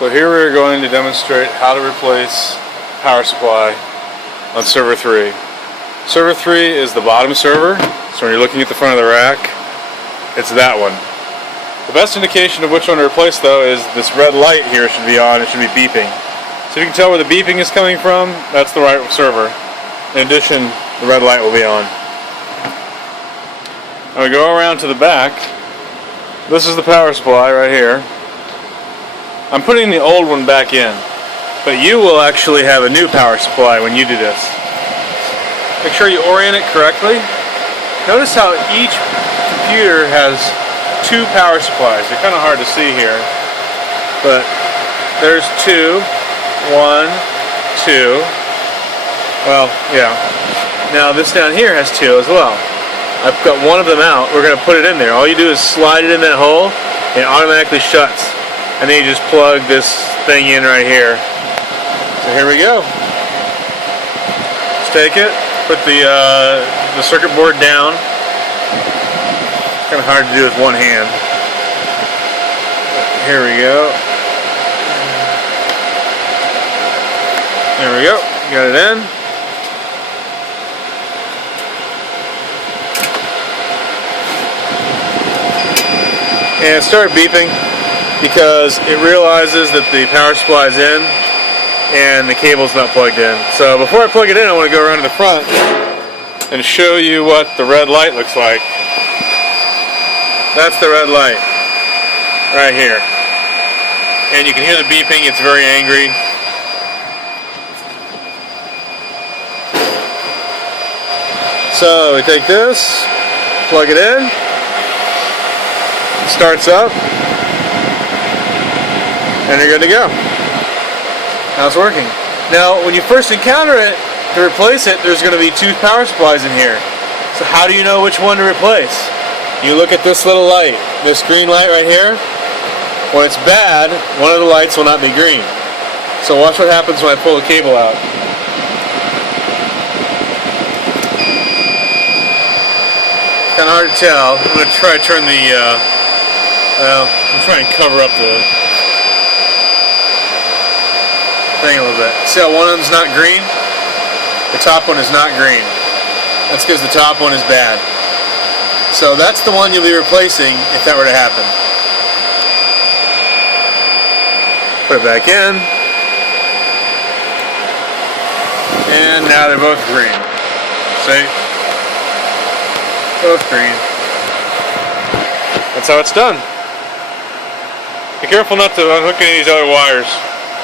So here we're going to demonstrate how to replace power supply on server 3. Server 3 is the bottom server, so when you're looking at the front of the rack, it's that one. The best indication of which one to replace though is this red light here should be on, it should be beeping. So you can tell where the beeping is coming from, that's the right server. In addition, the red light will be on. Now we go around to the back. This is the power supply right here. I'm putting the old one back in, but you will actually have a new power supply when you do this. Make sure you orient it correctly. Notice how each computer has two power supplies. They're kind of hard to see here, but there's two, one, two. Well, yeah. Now this down here has two as well. I've got one of them out. We're going to put it in there. All you do is slide it in that hole, and it automatically shuts. And then you just plug this thing in right here. So here we go. Just take it, put the circuit board down. It's kind of hard to do with one hand. Here we go. There we go. Got it in. And it started beeping because it realizes that the power supply is in and the cable's not plugged in. So before I plug it in, I want to go around to the front and show you what the red light looks like. That's the red light right here. And you can hear the beeping, it's very angry. So we take this, plug it in, it starts up, and you're good to go. Now it's working. Now, when you first encounter it, to replace it, there's going to be two power supplies in here. So how do you know which one to replace? You look at this little light, this green light right here. When it's bad, one of the lights will not be green. So watch what happens when I pull the cable out. Kind of hard to tell. I'm going to try to turn the, I'm trying to cover up the thing a little bit. See how one of them's not green? The top one is not green. That's because the top one is bad. So that's the one you'll be replacing if that were to happen. Put it back in. And now they're both green. See? Both green. That's how it's done. Be careful not to unhook any of these other wires.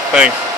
Thanks.